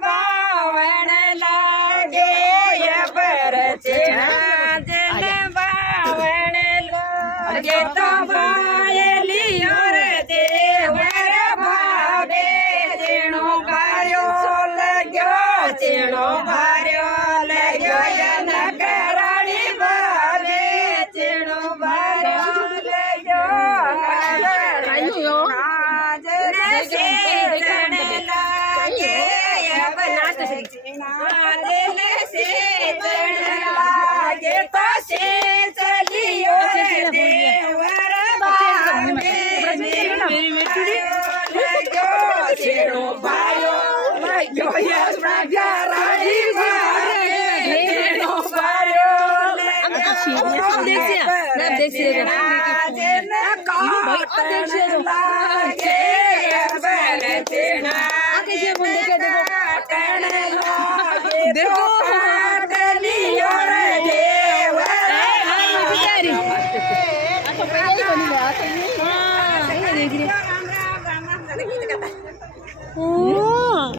बावण लागे पर जेने बावण लागे तो बायलियो रे देवर भावे जेणो कार्यो लग्यो चेणो भार्यो लग्यो यन कराणी भावे चेणो भार्यो लग्यो देखो देव